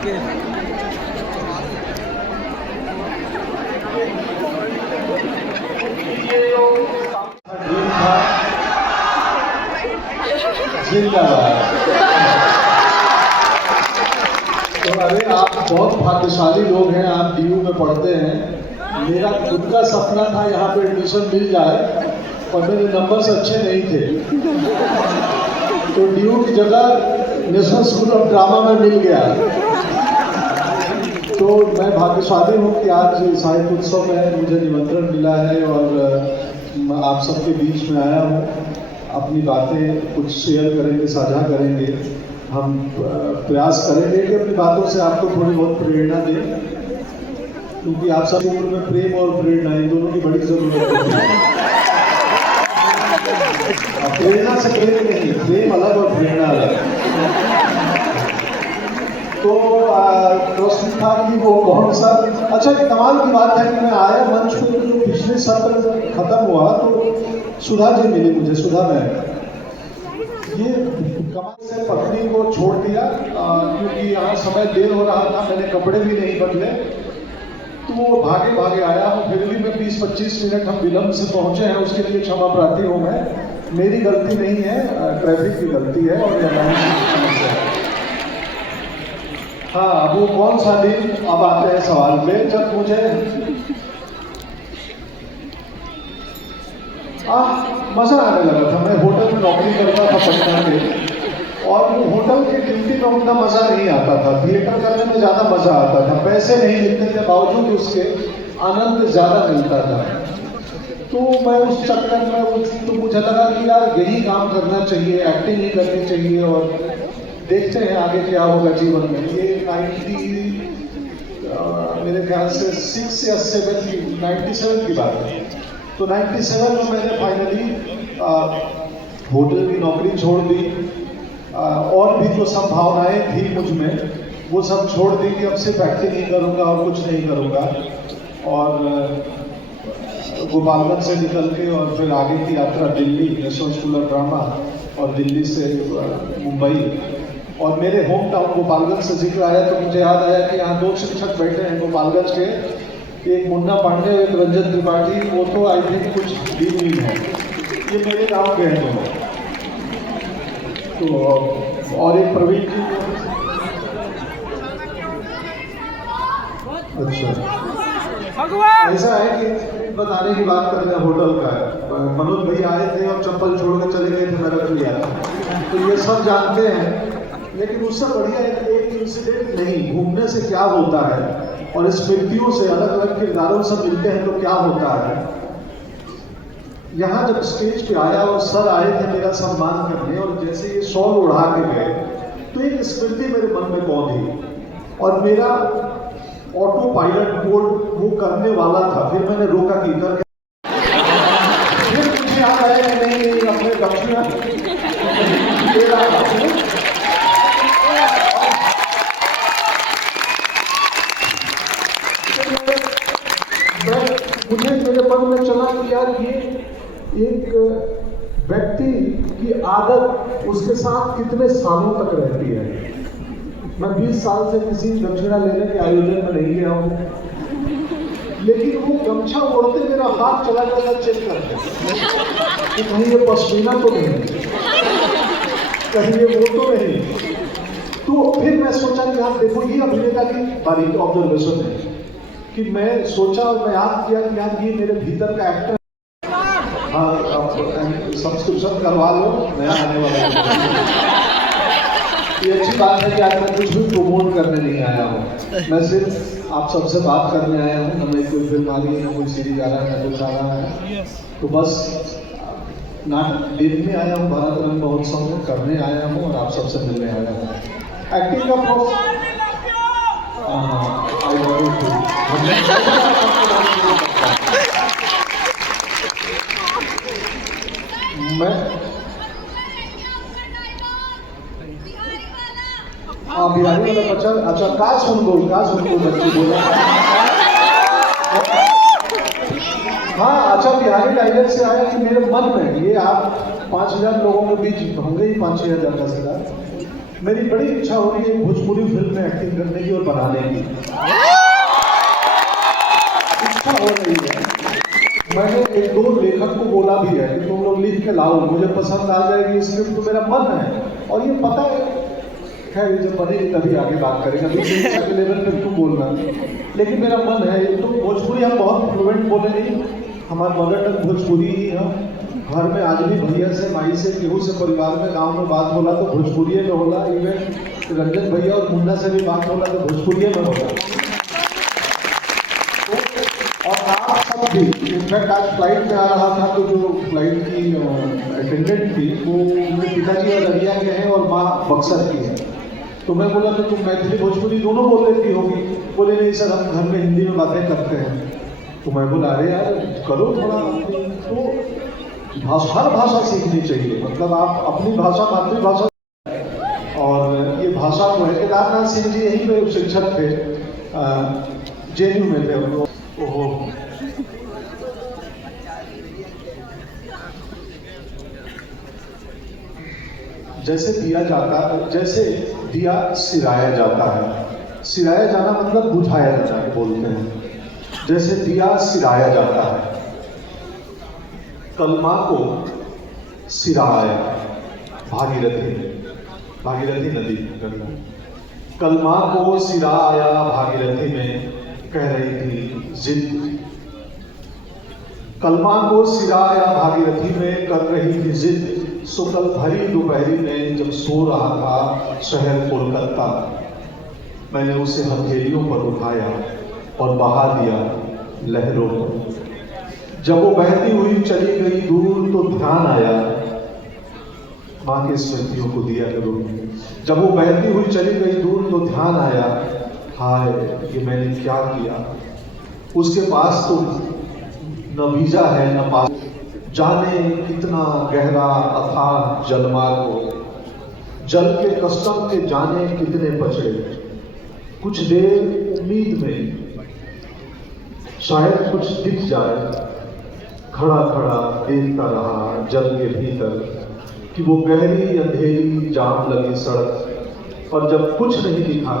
तो अरे आप बहुत भाग्यशाली लोग हैं, आप डीयू में पढ़ते हैं। मेरा खुद का सपना था यहाँ पे एडमिशन मिल जाए, पर मेरे नंबर्स अच्छे नहीं थे, तो डीयू की जगह नेशनल स्कूल ऑफ ड्रामा में मिल गया। तो मैं भाग्यशाली हूँ कि आज साहित्य उत्सव में मुझे निमंत्रण मिला है और आप सबके बीच में आया हूँ। अपनी बातें कुछ शेयर करेंगे, साझा करेंगे। हम प्रयास करेंगे कि अपनी बातों से आपको थोड़ी बहुत प्रेरणा दें, क्योंकि आप सब उम्र में प्रेम और प्रेरणा इन दोनों की बड़ी जरूरत है। प्रेरणा से प्रेम नहीं, प्रेम अलग और प्रेरणा अलग। तो प्रश्न था कि वो कौन सा। अच्छा, कमाल की बात है कि मैं आया मंच पे, जो पिछले सत्र खत्म हुआ तो सुधा जी मिली मुझे। सुधा मैम, ये कमाल से पत्नी को छोड़ दिया क्योंकि यहाँ समय देर हो रहा था, मैंने कपड़े भी नहीं बदले, तो वो भागे भागे आया हूँ। फिर भी मैं 20-25 मिनट हम विलम्ब से पहुँचे हैं, उसके लिए क्षमा प्रार्थी हूँ मैं। मेरी गलती नहीं है, ट्रैफिक की गलती है और समस्या है। हाँ, वो कौन सा दिन, अब आते हैं सवाल पे। जब मुझे मज़ा आने लगा था। मैं होटल में नौकरी करता था पटना के, और वो होटल के ड्यूटी में उतना मज़ा नहीं आता था। थिएटर करने में ज़्यादा मज़ा आता था। पैसे नहीं मिलते थे, बावजूद उसके आनंद ज़्यादा मिलता था। तो मैं उस चक्कर में तो मुझे लगा कि यार यही काम करना चाहिए, एक्टिंग ही करनी चाहिए, और देखते हैं आगे क्या होगा जीवन में। ये 90 मेरे ख्याल से 6 या 97 की बात है। तो 97 में मैंने फाइनली होटल की नौकरी छोड़ दी, और भी जो संभावनाएं थी मुझ में वो सब छोड़ दी कि अब सिर्फ एक्टिंग ही करूँगा और कुछ नहीं करूँगा। और गोपालगंज से निकल के और फिर आगे की यात्रा Delhi, national school of drama, और दिल्ली से मुंबई। और मेरे होम टाउन गोपालगंज से जिक्र आया तो मुझे याद आया कि यहाँ 2 शिक्षक बैठे हैं गोपालगंज के, एक मुन्ना पांडे और एक रंजन त्रिपाठी। वो तो आई थिंक कुछ भी है, ये मेरे गांव के हैं दोनों। तो और एक प्रवीण जी। अच्छा, ऐसा है कि बताने की बात कर रहे हैं होटल का। मनोज भैया आए थे और चप्पल छोड़ के चले गए थे, मैं रख लिया था। तो ये सब जानते हैं, लेकिन उससे बढ़िया एक इंसिडेंट नहीं, घूमने से क्या होता है और स्मृतियों से, अलग अलग किरदारों से मिलते हैं तो क्या होता है। यहाँ जब स्टेज पे आया और सर आए थे मेरा सम्मान करने, और जैसे ये शॉल उड़ा के गए तो एक स्मृति मेरे मन में पौधी, और मेरा ऑटो पायलट मोड वो करने वाला था। फिर मैंने रोका कि करके, फिर मुझे याद आया कि नहीं अपने दक्षिणा मुझे मेरे मन में चला कि यार ये एक व्यक्ति की आदत उसके साथ कितने सालों तक रहती है। मैं 20 साल से किसी दक्षिणा लेने के आयोजन में नहीं गया हूँ, लेकिन वो गमछा ओढ़ते मेरा हाथ चला जाता चेक करते कि कहीं ये पश्मीना तो नहीं, कहीं ये वो तो नहीं। तो फिर मैं सोचा कि आप देखो, ये अभिनेता की बारीक ऑब्जर्वेशन है कि मैं सोचा और मैं याद किया कि यार ये मेरे भीतर का एक्टर। हाँ, सब्सक्रिप्शन करवा लो, नया आने वाला है। ये अच्छी बात है कि आज मैं कुछ भी प्रमोट करने नहीं आया हूँ, मैं सिर्फ आप सबसे बात करने आया हूँ। न मैं कोई फिल्म आ रही है, न कोई सीरीज आ रहा है, न कुछ आ रहा है। तो बस नाटक देखने आया हूँ, भारत रंग महोत्सव में करने आया हूँ और आप सबसे मिलने आया हूँ। एक्टिंग का मैं बिहारी वाला बच्चा। अच्छा, का सुन दो बच्चे बोला। हाँ, अच्छा, बिहारी टाइगर से आया कि मेरे मन में ये आप 5000 लोगों के बीच होंगे ही, 5-6 हजार 10 हजार। मेरी बड़ी इच्छा हो रही है भोजपुरी फिल्म में एक्टिंग करने की और बनाने की इच्छा हो रही है। मैंने एक दो लेखक को बोला भी है कि तुम लोग लिख के लाओ, मुझे पसंद आ जाएगी स्क्रिप्ट तो मेरा मन है और ये पता है। खैर जब बनेगी तभी आगे बात करेंगे, अभी इच्छा के लेवल पे क्यों बोलना, लेकिन मेरा मन है। तो भोजपुरी हम बहुत फ्लुएंट बोले नहीं, हमारा मदर टंग भोजपुरी ही है। घर में आज भी भैया से, माई से, केहू से, परिवार में, गांव में बात होला तो भोजपुरी में होला। इवन रंजन भैया और मुन्ना से भी बात होला तो भोजपुरी में होला। और आप सब भी, इनफैक्ट आज फ्लाइट में आ रहा था तो जो फ्लाइट की अटेंडेंट थी वो मेरे पिताजी और अरिया के हैं और माँ बक्सर की है। तो मैं बोला तो तुम मैथिली भोजपुरी दोनों बोल लेती होगी। बोले नहीं सर, हम घर में हिंदी में बातें करते हैं। तो मैं बोला अरे यार करो थोड़ा। तो हर भाषा सीखनी चाहिए, मतलब आप अपनी भाषा, मातृभाषा। और ये भाषा को है, केदारनाथ सिंह जी यहीं पे शिक्षक थे, JNU में थे। ओहो, जैसे दिया जाता, जैसे दिया सिराया जाता है। सिराया जाना मतलब बुझाया जाना बोलते हैं। जैसे दिया सिराया जाता है, कलमा को सिराया भागीरथी नदी गंगा। कलमा को सिराया भागीरथी में कह रही थी जिद। कलमा को सिराया भागीरथी में कर रही थी जिद। सो कल भरी दोपहरी में जब सो रहा था शहर कोलकाता, मैंने उसे हथेलियों पर उठाया और बहा दिया लहरों पर। जब वो बहती हुई चली गई दूर तो ध्यान आया, माँ के स्मृतियों को दिया करूंगी। जब वो बहती हुई चली गई दूर तो ध्यान आया, हाय ये मैंने क्या किया। उसके पास तो न वीजा है न पास, जाने कितना गहरा अथाह जलमार्ग हो। जल के कष्टों के जाने कितने बछड़े। कुछ देर उम्मीद में शायद कुछ दिख जाए। खड़ा खड़ा देखता रहा जल के भीतर कि वो गहरी अंधेरी जाम लगी सड़क। और जब कुछ नहीं दिखा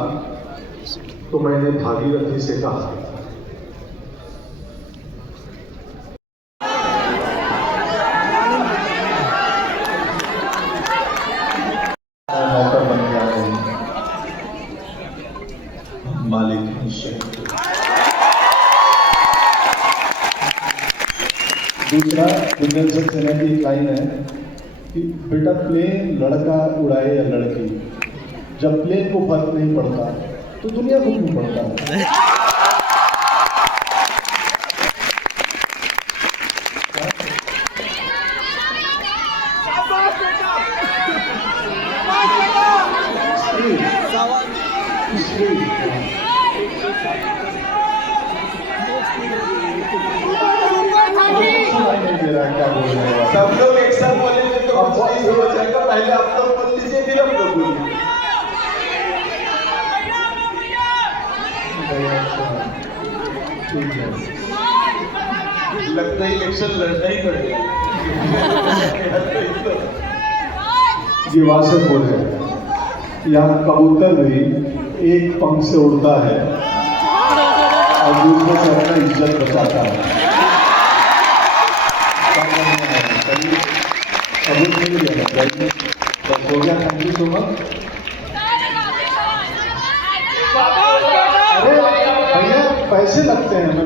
तो मैंने भागीरथी से कहा, मालिक। दूसरा गुंजन सिंह सेना की एक लाइन है कि बेटा प्लेन लड़का उड़ाए या लड़की, जब प्लेन को फर्क नहीं पड़ता तो दुनिया को क्यों पड़ता है। क्या बोल रहे हैं सब लोग एक साथ बोलेंगे तो कुछ नहीं हो जाएगा। पहले आप लोग बोल लीजिए फिर हम लोग बोलेंगे। ठीक है, लगता है इलेक्शन लड़ना ही पड़ेगा। ये बात से बोल रहे हैं, यहाँ कबूतर भी एक पंख से उड़ता है और दूसरे से अपना इज्जत बचाता है। हो गया, थैंक यू सो मच। अरे भैया पैसे लगते हैं, मैं